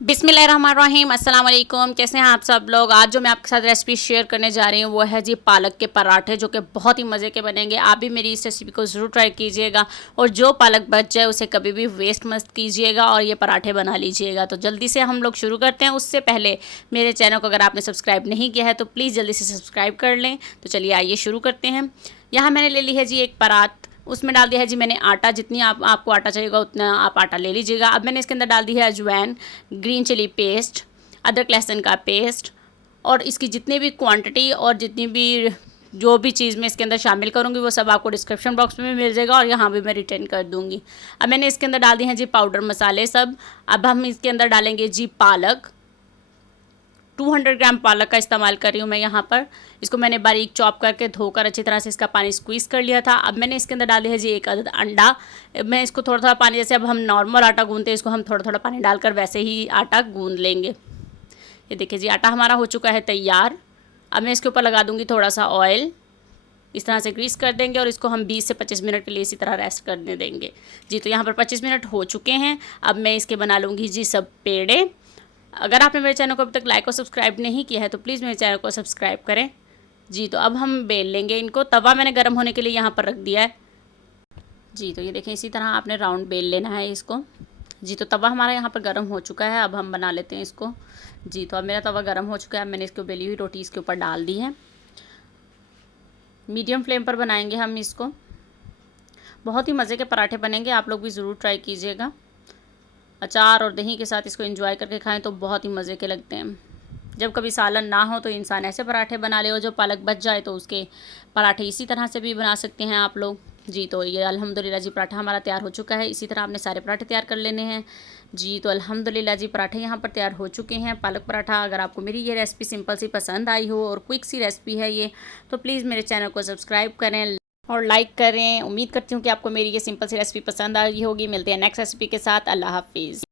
बिस्मिल्लाहिर्रहमानिर्रहीम, अस्सलाम वालेकुम। कैसे हैं आप सब लोग। आज जो मैं आपके साथ रेसिपी शेयर करने जा रही हूँ वो है जी पालक के पराठे, जो कि बहुत ही मज़े के बनेंगे। आप भी मेरी इस रेसिपी को ज़रूर ट्राई कीजिएगा और जो पालक बच जाए उसे कभी भी वेस्ट मत कीजिएगा और ये पराठे बना लीजिएगा। तो जल्दी से हम लोग शुरू करते हैं। उससे पहले मेरे चैनल को अगर आपने सब्सक्राइब नहीं किया है तो प्लीज़ जल्दी से सब्सक्राइब कर लें। तो चलिए आइए शुरू करते हैं। यहाँ मैंने ले ली है जी एक परात, उसमें डाल दिया है जी मैंने आटा। जितनी आपको आटा चाहिएगा उतना आप आटा ले लीजिएगा। अब मैंने इसके अंदर डाल दी है अजवाइन, ग्रीन चिली पेस्ट, अदरक लहसुन का पेस्ट और इसकी जितनी भी क्वांटिटी और जितनी भी जो भी चीज़ मैं इसके अंदर शामिल करूँगी वो सब आपको डिस्क्रिप्शन बॉक्स में मिल जाएगा और यहाँ भी मैं रिटर्न कर दूँगी। अब मैंने इसके अंदर डाल दिए हैं जी पाउडर मसाले सब। अब हम इसके अंदर डालेंगे जी पालक। 200 ग्राम पालक का इस्तेमाल कर रही हूँ मैं यहाँ पर। इसको मैंने बारीक चॉप करके धोकर अच्छी तरह से इसका पानी स्क्वीज़ कर लिया था। अब मैंने इसके अंदर डाल दिया है जी एक अदद अंडा। मैं इसको थोड़ा थोड़ा पानी, जैसे अब हम नॉर्मल आटा गूंदते हैं इसको हम थोड़ा थोड़ा पानी डालकर वैसे ही आटा गूंद लेंगे। ये देखिए जी आटा हमारा हो चुका है तैयार। अब मैं इसके ऊपर लगा दूँगी थोड़ा सा ऑयल। इस तरह से ग्रीस कर देंगे और इसको हम 20 से 25 मिनट के लिए इसी तरह रेस्ट करने देंगे जी। तो यहाँ पर 25 मिनट हो चुके हैं। अब मैं इसके बना लूँगी जी सब पेड़े। अगर आपने मेरे चैनल को अभी तक लाइक और सब्सक्राइब नहीं किया है तो प्लीज़ मेरे चैनल को सब्सक्राइब करें जी। तो अब हम बेल लेंगे इनको। तवा मैंने गर्म होने के लिए यहाँ पर रख दिया है जी। तो ये देखें इसी तरह आपने राउंड बेल लेना है इसको जी। तो तवा हमारा यहाँ पर गर्म हो चुका है। अब हम बना लेते हैं इसको जी। तो अब मेरा तवा गर्म हो चुका है। मैंने इसको बेली हुई रोटी इसके ऊपर डाल दी है। मीडियम फ्लेम पर बनाएंगे हम इसको। बहुत ही मज़े के पराठे बनेंगे, आप लोग भी ज़रूर ट्राई कीजिएगा। अचार और दही के साथ इसको एंजॉय करके खाएं तो बहुत ही मज़े के लगते हैं। जब कभी सालन ना हो तो इंसान ऐसे पराठे बना ले, और जो पालक बच जाए तो उसके पराठे इसी तरह से भी बना सकते हैं आप लोग जी। तो ये अल्हम्दुलिल्लाह जी पराठा हमारा तैयार हो चुका है। इसी तरह आपने सारे पराठे तैयार कर लेने हैं जी। तो अल्हम्दुलिल्लाह जी पराठे यहाँ पर तैयार हो चुके हैं, पालक पराठा। अगर आपको मेरी ये रेसिपी सिंपल सी पसंद आई हो और क्विक सी रेसिपी है ये, तो प्लीज़ मेरे चैनल को सब्सक्राइब करें और लाइक करें। उम्मीद करती हूँ कि आपको मेरी ये सिंपल सी रेसिपी पसंद आई होगी। मिलते हैं नेक्स्ट रेसिपी के साथ। अल्लाह हाफिज़।